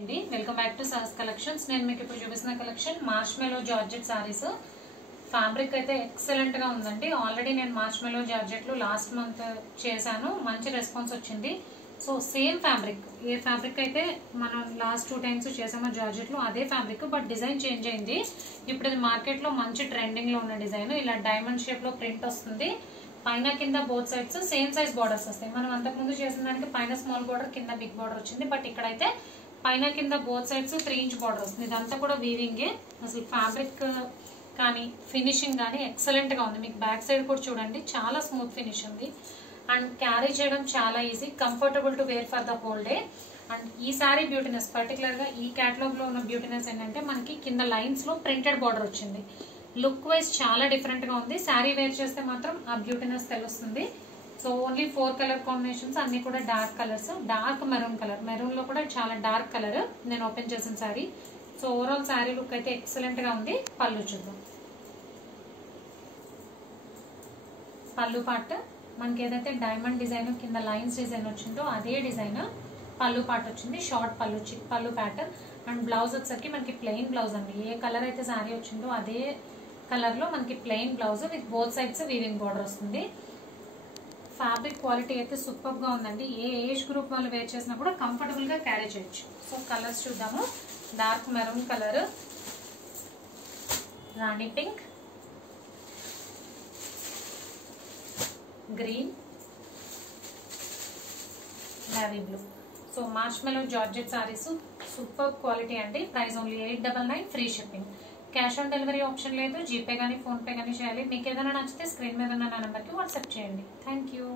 అండి welcome back to Sahas collections. నేను మీకు ఇప్పుడు చూపిస్తున్న collection marshmallow georgette saris. Fabric అయితే ఎక్సలెంట్ గా ఉందండి. ఆల్రెడీ నేను మార్ష్మెలో జార్జెట్ లో లాస్ట్ మంత్ చేశాను, మంచి రెస్పాన్స్ వచ్చింది. సో సేమ్ ఫ్యాబ్రిక్, ఏ ఫ్యాబ్రిక్ అయితే మనం లాస్ట్ 2 టైమ్స్ చేసామో జార్జెట్ లో అదే ఫ్యాబ్రిక్, బట్ డిజైన్ చేంజ్ అయింది. ఇప్పుడు ఇది మార్కెట్ లో మంచి ట్రెండింగ్ లో ఉన్న డిజైన్. ఇలా డైమండ్ షేప్ లో ప్రింట్ వస్తుంది. పైన కింద both sides same size borders వస్తాయి. మనం అంతకుముందు చేసిన దానికి పైన స్మాల్ బార్డర్, కింద బిగ్ బార్డర్ వచ్చింది. బట్ ఇక్కడైతే పైన కింద బోత్ సైడ్స్ 3 ఇంచ్ బార్డర్ వస్తుంది. ఇదంతా కూడా వీవింగే. అసలు ఫ్యాబ్రిక్ కానీ ఫినిషింగ్ కానీ ఎక్సలెంట్ గా ఉంది. మీకు బ్యాక్ సైడ్ కూడా చూడండి, చాలా స్మూత్ ఫినిష్ ఉంది. అండ్ క్యారీ చేయడం చాలా easy, comfortable to wear for the whole day. And ఈ సారీ బ్యూటీనెస్, పర్టికులర్ గా ఈ క్యాటలాగ్ లో ఉన్న బ్యూటీనెస్ ఏంటంటే మనకి కింద లైన్స్ లో ప్రింటెడ్ బార్డర్ వచ్చింది. లుక్ వైజ్ చాలా డిఫరెంట్ గా ఉంది. శారీ వేర్ చేస్తే మాత్రం ఆ బ్యూటీనెస్ తెలుస్తుంది. సో ఓన్లీ 4 కలర్ కాంబినేషన్స్, అన్ని కూడా dark colours. Dark maroon colour, maroon లో కూడా చాలా డార్క్ కలర్ నేను ఓపెన్ చేసిన sari. So overall sari look అయితే ఎక్సలెంట్ గా ఉంది. పళ్ళు చూద్దాం. పళ్ళు పార్ట్ మనకి ఏదైతే డైమండ్ డిజైన్ కింద లైన్స్ డిజైన్ వచ్చిందో అదే డిజైన్ పళ్ళు పార్ట్ వచ్చింది. షార్ట్ పళ్ళు ప్యాటర్న్. అండ్ బ్లౌజ్ వచ్చేసరికి మనకి ప్లెయిన్ బ్లౌజ్ అండి. ఏ కలర్ అయితే శారీ వచ్చిందో అదే కలర్ లో మనకి plain blouse with both sides weaving border వస్తుంది. ఫ్యాబ్రిక్ క్వాలిటీ అయితే సూపర్ గా ఉందండి. ఏ ఏజ్ గ్రూప్ వాళ్ళు వేర్ చేసినా కూడా కంఫర్టబుల్ గా క్యారీ చేయొచ్చు. సో కలర్స్ చూద్దాము. Dark maroon colour, rani pink, green, navy blue. So marshmallow georgette saris super quality అండి. Price only 899, free shipping. Cash on delivery option లేదు. జీపే కానీ ఫోన్ పే కానీ చేయాలి. మీకు ఏదైనా నచ్చితే స్క్రీన్ మీద ఉన్న నా నెంబర్కి వాట్సాప్ చేయండి. Thank you.